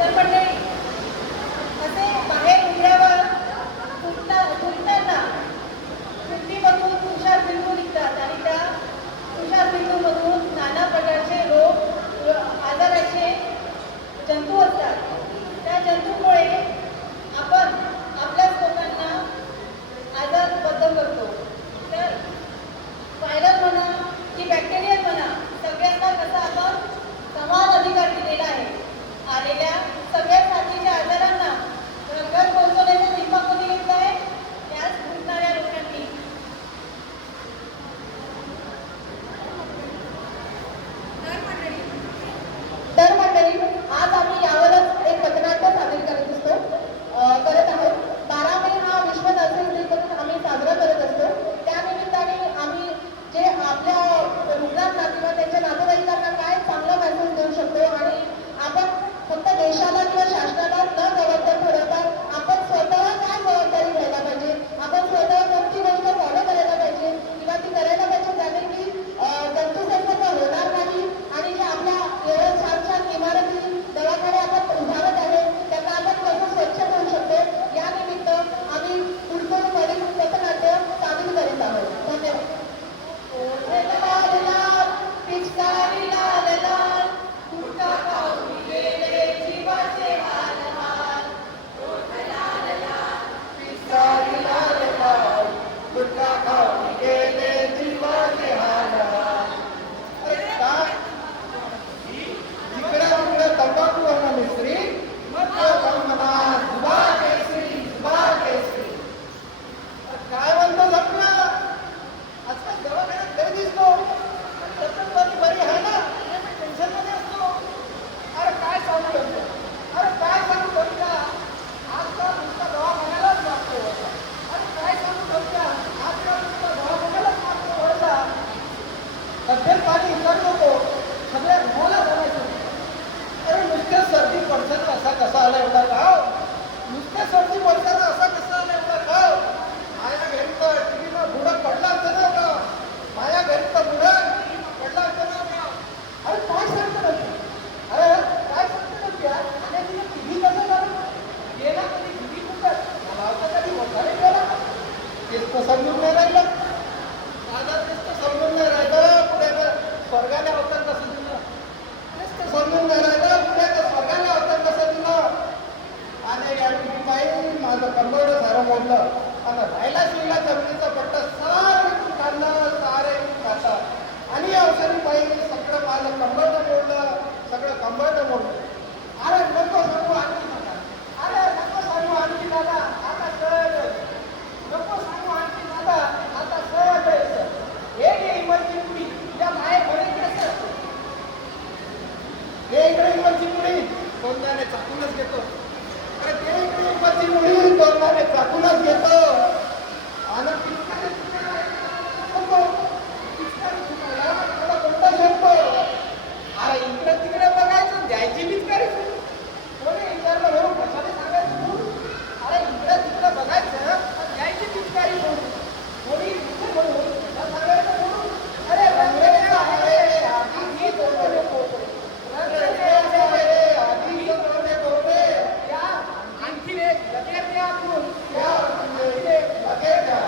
तर मंडळी असे बाहेर उघड्यावर तुटताना तुटीमधून तुषार बिंदू निघतात आणि त्या तुषार बिंदूमधून नाना प्रकारचे रोग आजाराचे जंतू असतात. त्या जंतूमुळे आपण आपल्याच लोकांना आजार बद्दल करतो. तर व्हायरल म्हणा की बॅक्टेरियल म्हणा, सगळ्यांना कसा आपण समान अधिकार दिलेला आहे. आलेल्या सगळ्या साथीच्या आजारांना घर पोहोचवण्याचा जिम्मा कोणी घेतला आहे? त्याच भुंकणाऱ्या लोकांनी. तर मंडळी आज आम्ही यावरच एक पथनाट्य सादर करत आहोत. 12 मे हा विश्व नर्सिंग डे म्हणून आम्ही साजरा करत असतो. त्यानिमित्ताने आम्ही जे आपल्या रुग्णांना किंवा त्यांच्या नातेवाईकांना काय चांगला मेसेज देऊ शकतो आणि आपण फक्त देशाला किंवा शासनाला न जबाबदार ठरवता आपण स्वतः काय जबाबदारी घ्यायला पाहिजे, आपण स्वतः कोणती गोष्ट फॉलो करायला पाहिजे किंवा ती करायला पाहिजे ज्याने की जंतुसंसर्ग होणार नाही आणि जे आपल्या एवढ्या छान छान इमारती दवाखाने आपण उभारत आहे त्यांना आपण कसं स्वच्छ करू शकतो या निमित्त आम्ही पुढचं वरील पथनाट्य सादर करीत आहोत. धन्यवाद. पिचकारी लाल लाल गुटखा खाऊन गेले जीवाचे हाल हाल. लाल लाल पिचकारी लाल लाल गुटखा खाऊन गेले जीवाचे हाल हाल. अरे काय जिकडे तिकडे तंबाखू म्हणा मिस्त्री मग म्हणा जुबा केसरी जुबा केसरी. काय म्हणतो आपला आजकाल दवाखान्यात गर्दी दिसतो. बरी आहे ना, टेन्शन मध्ये असतो. अरे काय सांगू शकतो, अरे काय सांगू शकता, आजकाल नुसता दवाखान्यालाच मागतो होता. अरे काय सांगू शकता, आजकाल नुसता दवाखान्यालाच मागतो होता. तब्येत पाणी इकडं नको, सगळ्या रुग्णाला जायचं. अरे नुसत्या सर्दी पडसानं असा कसा आला एवढा गाव, नुसत्या सर्दी पडसानं असा कसा आला एवढा गाव. माझ्या घरी तर टीव्हीला बुडक पडला असतं ना गाव, माझ्या घरी तर बुडक पडला असतं ना गाव. अरे काय सांगतो नक्की, अरे काय सांगतो नक्की यार. आणि तिने टीव्ही कसं झालं गेला कधी टीव्ही कुठं लावता कधी वगैरे गेला तेच तर समजून नाही राहिलं. माझा तेच तर समजून नाही राहिलं. पुढे स्वर्गाला होतात कसं दिलं, तेच तर समजून नाही राहिलं. पुढे स्वर्गाला होतात कसं दिलं. आणि या टीव्ही पाहिजे माझं कंबरड सारं मोडलं आणि राहिला शिवला जमिनीचा पट्टा सारे काढलं सारे खातात. आणि औषधी पाहिजे सगळं माझं कंबरड मोडलं, सगळं कंबरड मोडलं. अरे नको सांगू आणखी दादा, अरे नको सांगू आणखी दादा, आता सहज नको सांगू आणखी दादा, आता सहज हे घे इमलची पुडी त्या बाहेर भरे कसं हे इकडे इमलची पुडी तोंडाने चाकूनच घेतो. अरे ते इकडे इमलची पुडी तोंडाने चाकूनच घेतो. आणि अरे इकडे तिकडे बघायचं द्यायची पिचकारी कोणी विचारलं म्हणून कशाने सांगायचं म्हणून. अरे इकडे तिकडे बघायचं द्यायची पिचकारी कोणी म्हणून सांगायचं म्हणून. अरे रंगरेचा आहे आधी तोडले पोटे, रंगरेचा आहे आधी तोडले पोटे. या आणखीन एक लगेच द्या आपण, या लगेच द्या.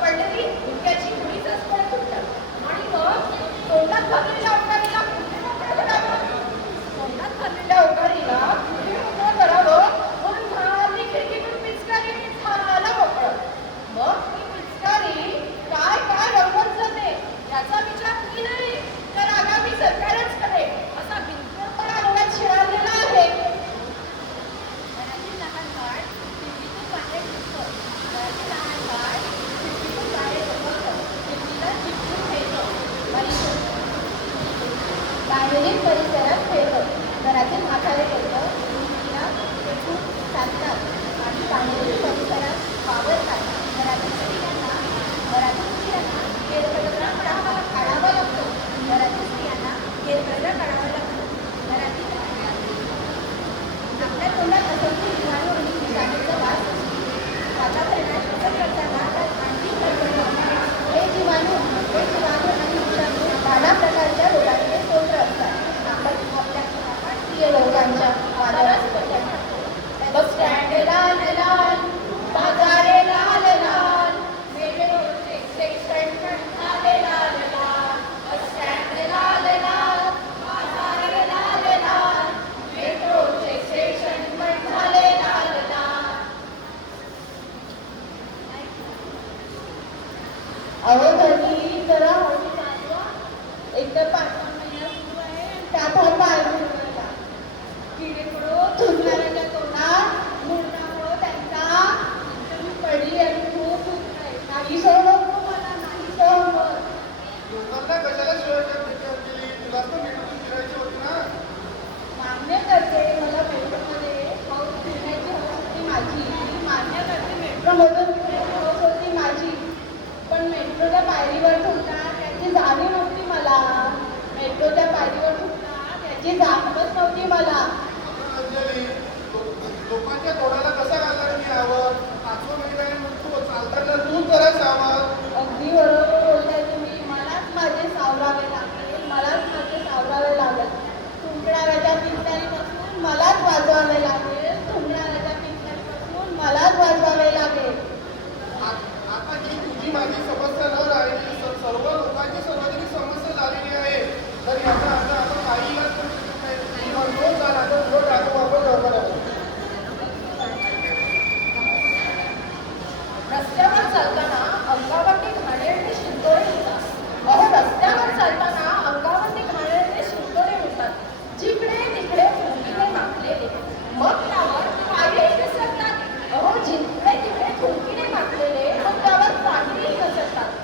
पडलेली मुक्याची मुळीच पडत होतात आणि मग तोंडात भरलेल्या उघाडीला कुठे मोकळं करावं तोंडात भरलेल्या उघाडीला कुठे मोकळं करावं म्हणून भारी खिडकीतून पिचकारीने झाला मोकळं मग ती पिचकारी काय काय रंगत जाते याचा विचार की नाही तर आगामी सरकारच करे असा बिनपणा डोळ्यात शिराळलेला आहे मनातील लहान बाळ खिडकीतून बाहेर दिसतं मनातील लहान बाळ खिडकीतून बाहेर बघतं खिडकीला चिपकून ठेवतं बाहेरील परिसरात खेळत घरातील म्हातारे लोक भिंतीला टेकून चालतात आणि बाहेरील परिसरात वावरतात घरातील स्त्रियांना हेरफेरा काढावा लागतो घरातील स्त्रियांना हेरफेरा काढावा लागतो घरातील आपल्या तोंडात असंख्य जीवाणू आणि कीटाणूंचा वास असतो वातावरणात बदल करताना त्यात आणखी परिवर्तन होते. हे जीवाणू आणि कीटाणू नाना प्रकारच्या रोगांचे स्रोत असतात आपण प्रिय रोगांच्या वादळात पडतो बस स्टँड लाल लाल बाजारे लाल लाल मेट्रोचे स्टेशन पण झाले लाल लाल बस स्टँड लाल लाल बाजारे लाल लाल मेट्रोचे स्टेशन पण झाले लाल लाल अहो घरी जरा हळू चालवा एकतर पाचवा महिना सुरू आहे त्यात हा पाय घुसला. किडे पडो थुंकणाऱ्याच्या तोंडात मुरणामुळं त्यांचा मी पडली आणि खूप दुखतंय. नाही सहन होत गं मला नाही सहन होत. लोकांना कशाला शिवाय केली तुला तर मेट्रोतून फिरायची होती ना मान्य करते मला मेट्रोमध्ये हौस फिरण्याची हौस होती माझी मान्य करते मेट्रोमधून फिरण्याची हौस होती माझी पण मेट्रोच्या पायरीवर ठुकणार त्याची जाणीव नव्हती मला मेट्रोच्या पायरीवर ठुकणार त्याची जाणीवच नव्हती मला अंजली लोकांच्या तोंडाला कसा घालणार मी यावर पाचवं महिन्याने म्हणतो चालताना तू जरा सावध अगदी बरोबर बोलताय तुम्ही मलाच माझे सावरावे लागेल मलाच माझे सावरावे लागेल थुंकणाऱ्याच्या पिंजऱ्यापासून मलाच वाजवावे लागेल थुंकणाऱ्याच्या पिंजऱ्यापासून मलाच वाजवावे लागेल आता ही तुझी माझी समस्या न राहिली सर्व लोकांची सार्वजनिक समस्या झालेली आहे तर याचा अर्थ आपण काही इलाज करू शकत नाही मी म्हणतो चाल आता उलट टाकू आपण बरोबर आहे रस्त्यावर चालताना अंगावरती घाणेरडे शिंतोडे उडतात अहो रस्त्यावर चालताना अंगावरती घाणेरडे शिंतोडे उडतात जिकडे तिकडे थुंकीने माखलेले मग त्यावर पायही घसरतात अहो जिकडे तिकडे थुंकीने माखलेले मग त्यावर पायही घसरतात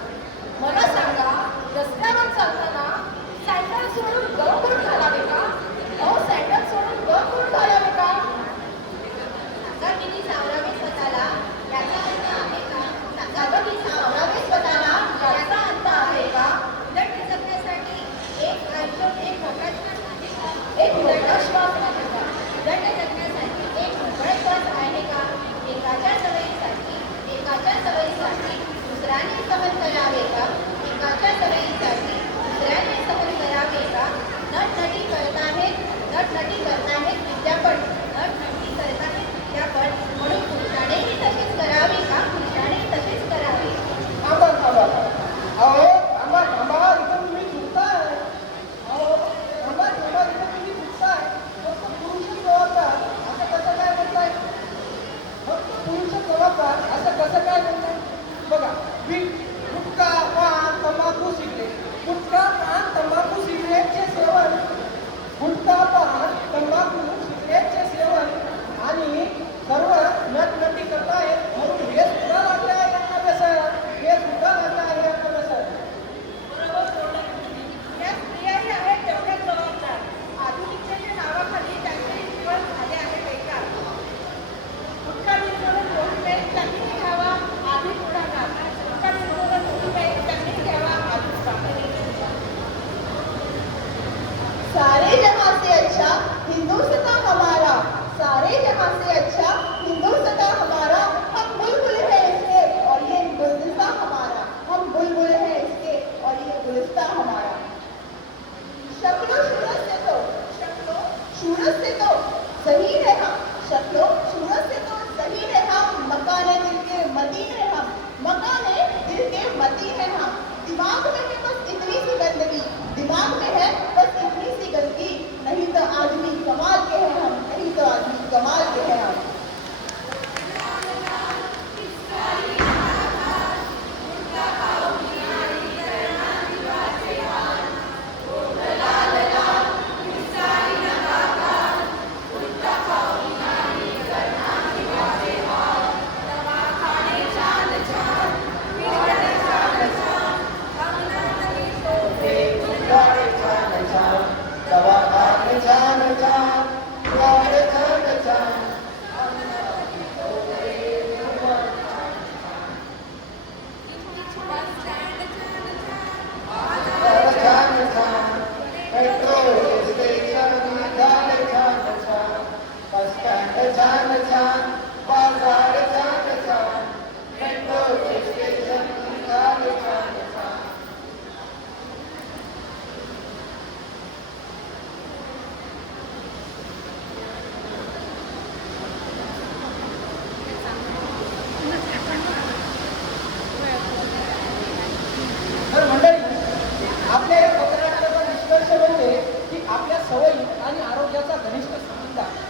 सवयी आणि आरोग्याचा घनिष्ठ संबंध आहे.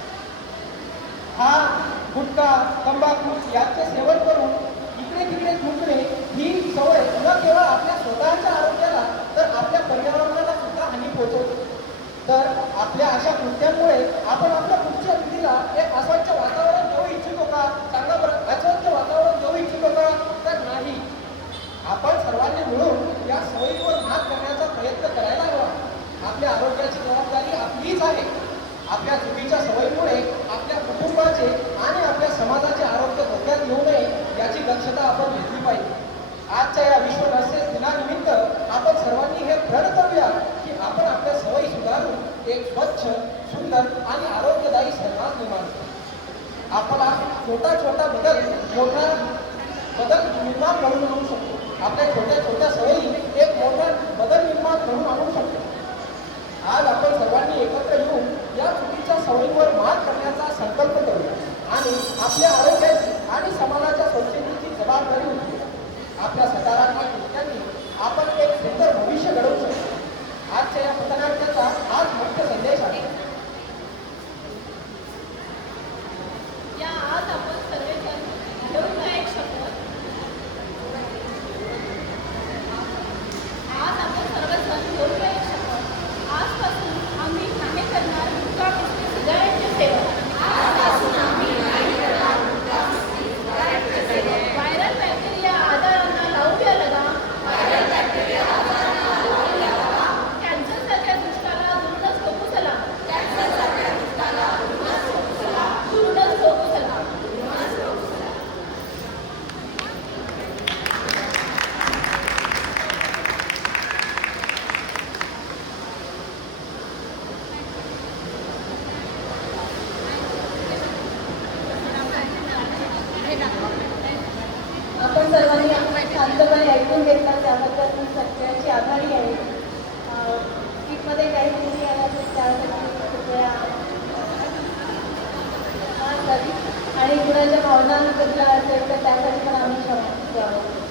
हा गुटखा तंबाखू याचे सेवन करून इकडे तिकडे थुंकणे ही सवय न केवळ आपल्या स्वतःच्या आरोग्याला तर आपल्या पर्यावरणाला सुद्धा हानी पोहोचवते. तर आपल्या अशा कृत्यांमुळे आपण आपल्या पुढच्या पिढीला एक अस्वच्छ वातावरण देऊ इच्छितो का? सांगा बरं, अस्वच्छ वातावरण देऊ इच्छितो का? तर नाही. आपण सर्वांनी मिळून या सवयीवर मात करण्याचा प्रयत्न करायला हवा. आपल्या आरोग्याची जबाबदारी आपलीच आहे. आपल्या चुकीच्या सवयीमुळे आपल्या कुटुंबाचे आणि आपल्या समाजाचे आरोग्य धोक्यात येऊ नये याची दक्षता आपण घेतली पाहिजे. आजच्या या विश्व नर्सेस दिनानिमित्त आपण सर्वांनी हे दृढ करूया की आपण आपल्या सवयी सुधारून एक स्वच्छ, सुंदर आणि आरोग्यदायी समाज निर्माण करू. आपला छोटा छोटा बदल मोठा बदल निर्माण घडवून आणू शकतो. आपल्या छोट्या छोट्या सवयी एक मोठा बदल निर्माण घडवून आणू शकतो. आज आपण सर्वांनी एकत्र येऊन या चुकीच्या सवयीवर मात करण्याचा संकल्प करूया आणि आपल्या आरोग्याची आणि समाजाच्या स्वच्छतेची जबाबदारी उचलूया. आपल्या सकारात्मक कृत्यांनी आपण एक सुंदर भविष्य घडवू शकतो. आजच्या या पथनाट्याचा हाच मुख्य संदेश आहे. या आज आपण सर्वजण घेऊया एक शपथ. आज आपण सर्वजण घेऊया एक शपथ. आजपासून आम्ही नाही करणार गुटखा पिस्ती सिगारेटचे सेवन. आजपासून आम्ही नाही करणार गुटखा पिस्ती सिगारेटचे सेवन. व्हायरल बॅक्टेरिया आजारांना लावूया लगा. व्हायरल बॅक्टेरिया आजारांना लावूया लगा. कॅन्सरसारख्या दुष्काळाला दूरच ठोकू चला. कॅन्सरसारख्या दुष्काळाला दूरच ठोकू चला. दूरच ठोकू चला. दूरच ठोकू चला. आपण सर्वांनी शांतपणे ऐकून घेतला त्याबद्दल मी सगळ्यांची आभारी आहे. कीटमध्ये काही गोष्टी आल्या तर त्यासाठी कृपया माफ करी आणि कुणाच्या भावनांबद्दल असेल तर त्यासाठी पण आम्ही क्षमा द्यावं.